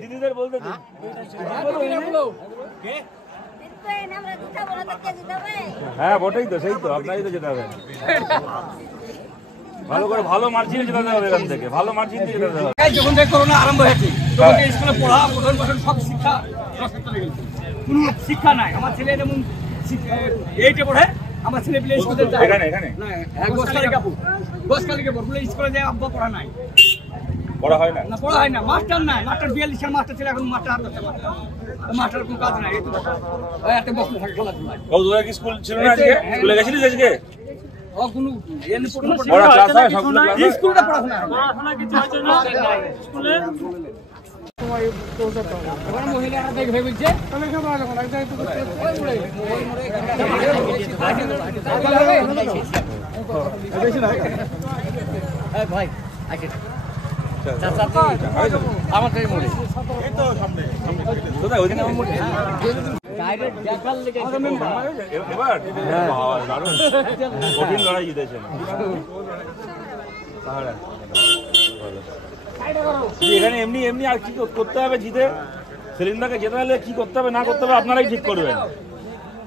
দিদিদের বলতে হ্যাঁ বটেই তো, সেই তো আপনারই তো যেতে হবে। ভালো করে ভালো মার্জিনে যেতে হবে এখান থেকে, ভালো মার্জিন দিয়ে যেতে হবে। যখন থেকে করোনা আরম্ভ হয়েছে তখন স্কুলে পড়া পঠন পাঠন সব শিক্ষা কোনো শিক্ষা নাই। আমার ছেলে যেমন এইটে পড়ে, আমার ছেলে পিলে স্কুলে যায় এখানে এখানে গোসকালিকাপুর বলে স্কুলে যায়, আব্বা পড়া নাই, পড়া হয় না, না পড়া হয় না। মাস্টার নাই, মাস্টার 42 সাল মাস্টার ছিল, এখন মাস্টার আর হচ্ছে মাস্টার কোনো কাজ নাই। এই তো একটা বক্স থাকে খেলাধুলায়। ও তোরা কি স্কুল ছিল না আজকে? স্কুলে গেছিলিস আজকে? কোনো পড়া ক্লাস হয়, সবগুলো ক্লাস হয়? স্কুলটা পড়াশোনা কিছু হচ্ছে না স্কুলে। মহিলারা দেখবে বলছে ভাই আমারটাই মরে কোথায় ওইখানে আমার এবার দারুণ কঠিন লড়াই জিতেছেন। এখানে এমনি এমনি আর কি করতে হবে জিতে? সেলিমদাকে যেতে হলে কি করতে হবে না করতে হবে আপনারাই ঠিক করবেন।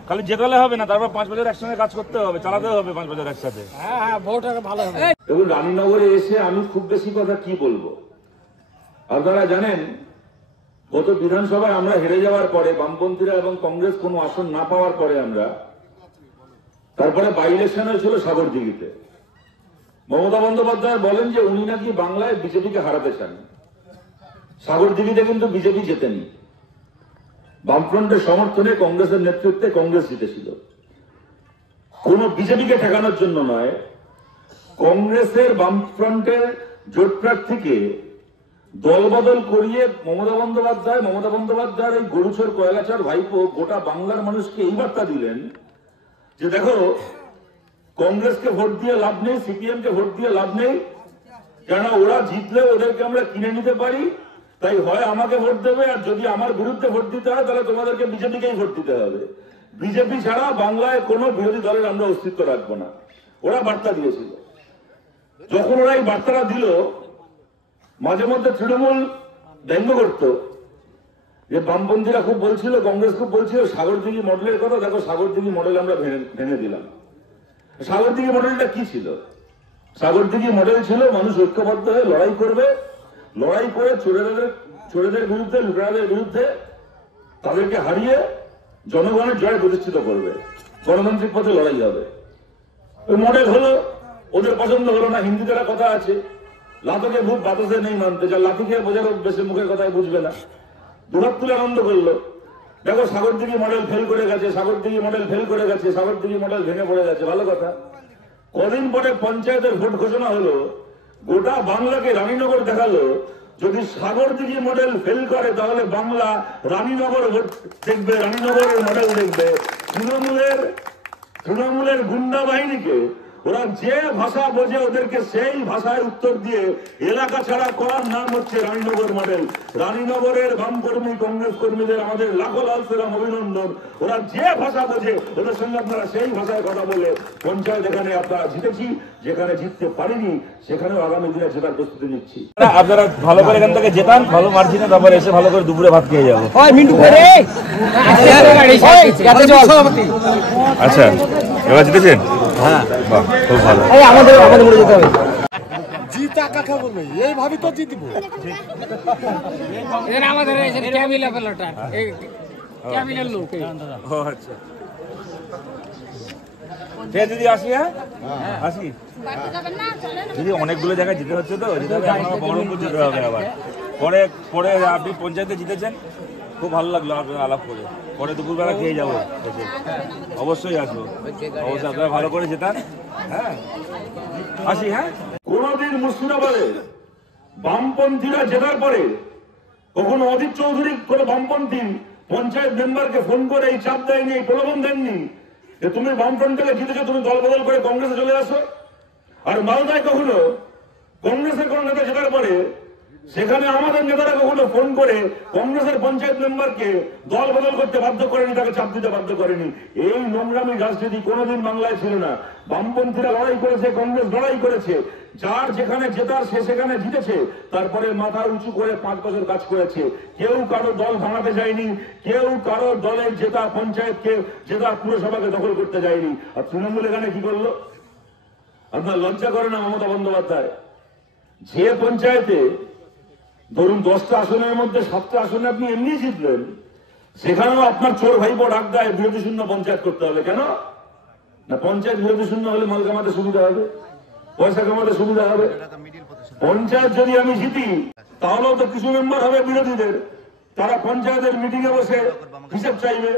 খালি জেতালে হবে না, তারপর 5 বছর একসঙ্গে কাজ করতে হবে, চালাতে হবে 5 বছর একসাথে। এবং রানীনগরে এসে আমি খুব বেশি কথা কি বলবো, আপনারা জানেন গত বিধানসভায় আমরা হেরে যাওয়ার পরে, বামপন্থীরা এবং কংগ্রেস কোনো আসন না পাওয়ার পরে আমরা তারপরে বাই ইলেকশন হয়েছিল সাগরদিঘিতে। মমতা বন্দ্যোপাধ্যায় বলেন যে উনি নাকি বাংলায় বিজেপিকে হারাতে চান। সাগরদিঘিতে কিন্তু বিজেপি জেতেনি, বামফ্রন্টের সমর্থনে কংগ্রেসের নেতৃত্বে কংগ্রেস জিতেছিল। কোন বিজেপিকে ঠেকানোর জন্য নয়, কংগ্রেসের বামফ্রন্টের জোট প্রার্থীকে দলবদল করিয়ে মমতা বন্দ্যোপাধ্যায়ের এই গরুচোর কয়লাচর ভাইপো গোটা বাংলার মানুষকে এই বার্তা দিলেন যে দেখো, কংগ্রেসকে ভোট দিয়ে লাভ নেই, সিপিএম কে ভোট দিয়ে লাভ নেই, কেন ওরা জিতলে ওদেরকে আমরা কিনে নিতে পারি, তাই হয় আমাকে ভোট দেবে, আর যদি আমার বিরুদ্ধে ভোট দিতে হয় তাহলে তোমাদেরকে বিজেপিকেই ভোট দিতে হবে। বিজেপি ছাড়া বাংলায় কোনো বিরোধী দলের আমরা অস্তিত্ব রাখবো না, ওরা বার্তা দিয়েছিল। যখন ওরা এই বার্তাটা দিল, মাঝে মধ্যে তৃণমূল ব্যঙ্গ করত যে বামপন্থীরা খুব বলছিল, কংগ্রেস খুব বলছিল সাগরদিঘি মডেলের কথা, দেখো সাগরদিঘি মডেল আমরা ভেঙে দিলাম। সাগরদিঘি মডেলটা কি ছিল? সাগরদিঘি মডেল ছিল মানুষ ঐক্যবদ্ধ হয়ে লড়াই করবে, লড়াই করে চোরেদের বিরুদ্ধে, লুটেরাদের বিরুদ্ধে তাদেরকে হারিয়ে জনগণের জয় প্রতিষ্ঠিত করবে, গণতান্ত্রিক পথে লড়াই হবে। ওই মডেল হলো, ওদের পছন্দ হলো না। হিন্দিতে একটা কথা আছে, লাতকে ভূত বাতাসে নেই মানতে, যা লাথি খেয়ে বোঝার বেশি মুখের কথায় বুঝবে না। দুহাত তুলে আনন্দ করলো, দেখো সাগরদিঘি মডেল ফেল করে গেছে, সাগরদিঘি মডেল ফেল করে গেছে, সাগরদিঘি মডেল ভেঙে পড়ে গেছে, ভালো কথা। কদিন পরে পঞ্চায়েতের ভোট ঘোষণা হলো, গোটা বাংলাকে রানীনগর দেখালো। যদি সাগরদিঘি মডেল ফেল করে তাহলে বাংলা রানীনগর ভোট দেখবে, রানীনগরের মডেল দেখবে। তৃণমূলের গুন্ডা বাহিনীকে ওরা যে ভাষা বোঝে ওদেরকে সেই ভাষায় উত্তর দিয়ে এলাকা ছাড়া করার নাম হচ্ছে রানীনগর মডেল। রানীনগরের বাম কর্মী, কংগ্রেস কর্মীদের আমাদের লাখো লাল সেরাম অভিনন্দন। ওরা যে ভাষা বোঝে ওদের সঙ্গে আপনারা সেই ভাষায় কথা বলে পঞ্চায়েত এখানে আপনারা জিতেছি, যেখানে জিততে পারিনি সেখানেও আগামী দিনে জেতার প্রস্তুতি নিচ্ছি। আপনারা ভালো করে এখান থেকে জেতান, ভালো মার্জিনে, তারপরে এসে ভালো করে দুপুরে ভাত খেয়ে যাবো। আচ্ছা, এবার জিতেছেন? হ্যাঁ, খুব ভালো। আমাদের মরে যেতে হবে। জিতা কাকে বলবে, এইভাবে তো জিতবো। আমাদের ক্যাবিলা পেলোটা ক্যাবিলার লোক। ও আচ্ছা, দিদি আসি। হ্যাঁ আসি দিদি, অনেকগুলো জায়গায় যেতে হচ্ছে তো, যেতে হবে, বহরমপুর যেতে হবে আবার। পরে আপনি পঞ্চায়েতে জিতেছেন, খুব ভালো লাগলো আপনার আলাপ করে। পরে দুপুরবেলা খেয়ে যাবো, অবশ্যই আসবো, অবশ্যই আপনারা ভালো করে যেতান। হ্যাঁ আসি। হ্যাঁ, কোনদিন মুর্শিদাবাদে বামপন্থীরা জেতার পরে কখনো অজিত চৌধুরী করে বামপন্থী পঞ্চায়েত মেম্বারকে ফোন করে এই চাপ দেয়নি, এই প্রলোভন দেননি যে তুমি বামফ্রন্ট থেকে জিতেছো, তুমি দল বদল করে কংগ্রেসে চলে আসো। আর মালদায় কখনো কংগ্রেসের কোন নেতা জেতার পরে সেখানে আমাদের নেতারা কখনো ফোন করে কংগ্রেসের পঞ্চায়েত মেম্বারকে দল বদল করতে বাধ্য করেনি, তাকে চাপ দিতে বাধ্য করেনি। এই নোংরামি রাজনীতি কোনোদিন বাংলায় ছিল না। বামপন্থীরা লড়াই করেছে, কংগ্রেস লড়াই করেছে, যার যেখানে জেতার সে সেখানে জিতেছে, তারপরে মাথা উঁচু করে 5 বছর কাজ করেছে। কেউ কারো দল ভাঙাতে যায়নি, কেউ কারো দলের জেতা পঞ্চায়েতকে, জেতা পুরসভাকে দখল করতে যায়নি। আর তৃণমূল এখানে কি করলো? আপনার লজ্জা করে না মমতা বন্দ্যোপাধ্যায়? যে পঞ্চায়েতে ধরুন 10টা আসনের মধ্যে 7টা আসনে আপনি এমনি জিতলেন, সেখানেও আপনার চোর ভাইপো ডাক দেয় বিরোধী শূন্য পঞ্চায়েত করতে হবে। কেন না? পঞ্চায়েত বিরোধী শূন্য হলে মাল কামাতে সুবিধা হবে, পয়সা কামাতে সুবিধা হবে। পঞ্চায়েত যদি আমি জিতি, তাহলেও তো কিছু মেম্বার হবে বিরোধীদের, তারা পঞ্চায়েতের মিটিং এ বসে হিসেব চাইবে,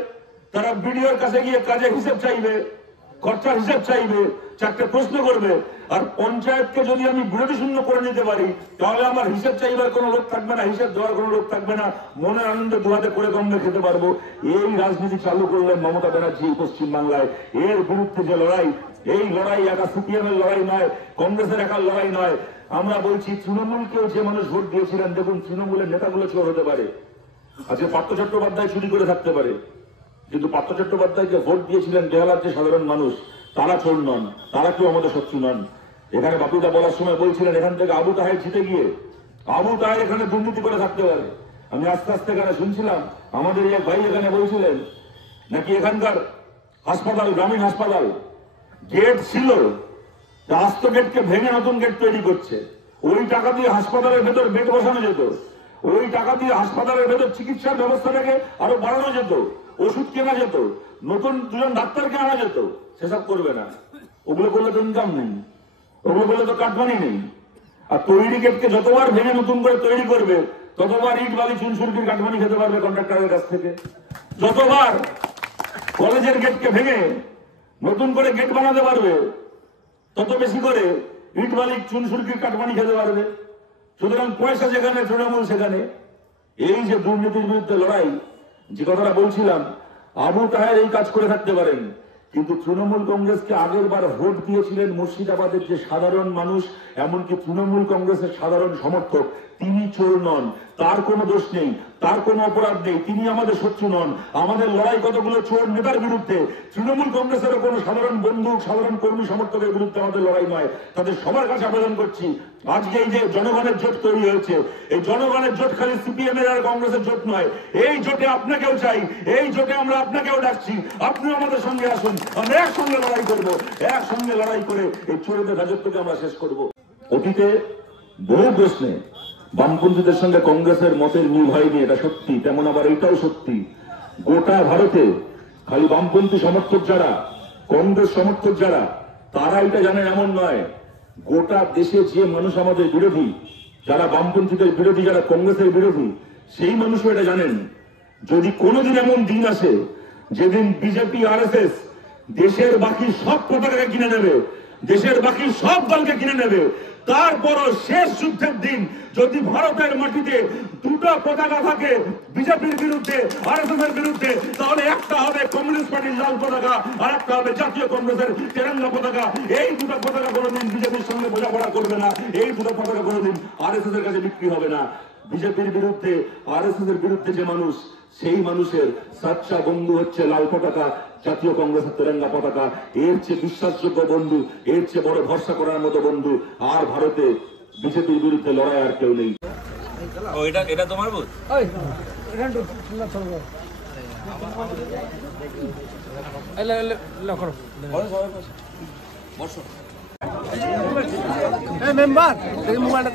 তারা বিডিওর কাছে গিয়ে কাজের হিসেব চাইবে, খরচার হিসেব চাইবে, 4টে প্রশ্ন করবে। আর পঞ্চায়েতকে যদি আমি বিরোধী শূন্য করে নিতে পারি, তাহলে আমার হিসেব চাইবার কোনো লোক থাকবে না, হিসেব দেওয়ার কোনো লোক থাকবে না, মনের আনন্দে দুহাতে করে কমবে খেতে পারবো। এই রাজনীতি চালু করলেন মমতা ব্যানার্জি পশ্চিমবাংলায়। এর বিরুদ্ধে যে লড়াই, এই লড়াই একা সিপিএম এর লড়াই নয়, কংগ্রেসের একার লড়াই নয়। আমরা বলছি তৃণমূলকেও যে মানুষ ভোট দিয়েছিলেন, দেখুন তৃণমূলের নেতাগুলো চোর হতে পারে। আজকে পার্থ চট্টোপাধ্যায় চুরি করে থাকতে পারে, কিন্তু পার্থ চট্টোপাধ্যায়কে ভোট দিয়েছিলেন বেহালার যে সাধারণ মানুষ, তারা চোর নন, তারা কেউ আমাদের শত্রু নন। এখানে বাপুদা বলার সময় বলছিলেন এখান থেকে আবু তাহের জিতে গিয়ে আবু তাহের এখানে দুর্নীতি করে থাকতে পারে। আমি আস্তে আস্তে এখানে শুনছিলাম আমাদের এক ভাই এখানে বলছিলেন নাকি এখানকার হাসপাতাল, গ্রামীণ হাসপাতাল গেট ছিল, রাস্তা গেটকে ভেঙে নতুন গেট তৈরি করছে। ওই টাকা দিয়ে হাসপাতালের ভেতর বেড বসানো যেত, ওই টাকা দিয়ে হাসপাতালের ভেতর চিকিৎসার ব্যবস্থাটাকে আরো বাড়ানো যেত, ওষুধ কেনা যেত, নতুন 2জন ডাক্তারকে আনা যেত। সেসব করবে না, ওগুলো করলে তো ইনকাম নেই, ওগুলো করলে তো কাটমানি নেই। আর তৈরি গেটকে যতবার ভেঙে নতুন করে তৈরি করবে, ততবার ইট বালি চুনসুরকির কাটমানি খেতে পারবে কন্ট্রাক্টরের কাছ থেকে। যতবার কলেজের গেটকে ভেঙে নতুন করে গেট বানাতে পারবে, তত বেশি করে ইট বালি চুনসুরকির কাটমানি খেতে পারবে। সুতরাং পয়সা যেখানে তৃণমূল সেখানে। এই যে দুর্নীতির বিরুদ্ধে লড়াই, যে কথাটা বলছিলাম, আবু তাহের এই কাজ করে থাকতে পারেন, কিন্তু তৃণমূল কংগ্রেসকে আগের বার ভোট দিয়েছিলেন মুর্শিদাবাদের যে সাধারণ মানুষ, এমনকি তৃণমূল কংগ্রেসের সাধারণ সমর্থক, তিনি চোর নন, তার কোনো দোষ নেই, তার কোনো অপরাধ নেই, তিনি আমাদের শত্রু নন। আমাদের লড়াই কতগুলো চোর নেতার বিরুদ্ধে, তৃণমূল কংগ্রেসের কোনো সাধারণ বন্ধু, সাধারণ কর্মী সমর্থকের বিরুদ্ধে আমাদের লড়াই নয়। তাদের সবার কাছে আবেদন করছি, আজকে এই যে জনগণের জোট তৈরি হয়েছে, এই জনগণের জোট খালি সিপিএম এর আর কংগ্রেসের জোট নয়। এই জোটে আপনাকেও চাই, এই জোটে আমরা আপনাকেও ডাকছি, আপনিও আমাদের সঙ্গে আসুন, আমরা একসঙ্গে লড়াই করবো, একসঙ্গে লড়াই করে এই চোরদের রাজত্বকে আমরা শেষ করব। অতীতে বহু প্রশ্নে বামপন্থীদের সঙ্গে কংগ্রেসের মতের মিল হয়নি, এটা সত্যি। তেমন আবার এটাও সত্যি, গোটা ভারতে খালি বামপন্থী সমর্থক যারা, কংগ্রেস সমর্থক যারা, তারা এটা জানেন এমন নয়। গোটা দেশে যে মানুষ আমাদের বিরোধী, যারা বামপন্থীদের বিরোধী, যারা কংগ্রেসের বিরোধী, সেই মানুষও এটা জানেন। যদি কোনোদিন এমন দিন আসে যেদিন বিজেপি RSS দেশের বাকি সব পতাকাকে কিনে নেবে, দেশের বাকি সব দলকে কিনে নেবে, তারপরও শেষ যুদ্ধের দিন যদি ভারতের মাটিতে 2টা পতাকা থাকে বিজেপির বিরুদ্ধে, RSS এর বিরুদ্ধে, তাহলে একটা হবে কমিউনিস্ট পার্টির লাল পতাকা, আর একটা হবে জাতীয় কংগ্রেসের তেরঙ্গা পতাকা। এই 2টা পতাকা কোনোদিন বিজেপির সঙ্গে বোঝাপড়া করবে না, এই 2টা পতাকা কোনোদিন RSS এর কাছে বিক্রি হবে না। বিজেপির বিরুদ্ধে, RSS এর বিরুদ্ধে যে মানুষ, সেই মানুষের সাচ্চা বন্ধু হচ্ছে লাল পতাকা, জাতীয় কংগ্রেসের তেরঙ্গা পতাকা। এর চেয়ে বিশ্বাসযোগ্য বন্ধু, এর চেয়ে বড় ভরসা করার মতো বন্ধু আর ভারতে বিজেপির বিরুদ্ধে লড়াই আর কেউ নেই। ও এটা তোমার বুথ? মেম্বার মোবাইলটা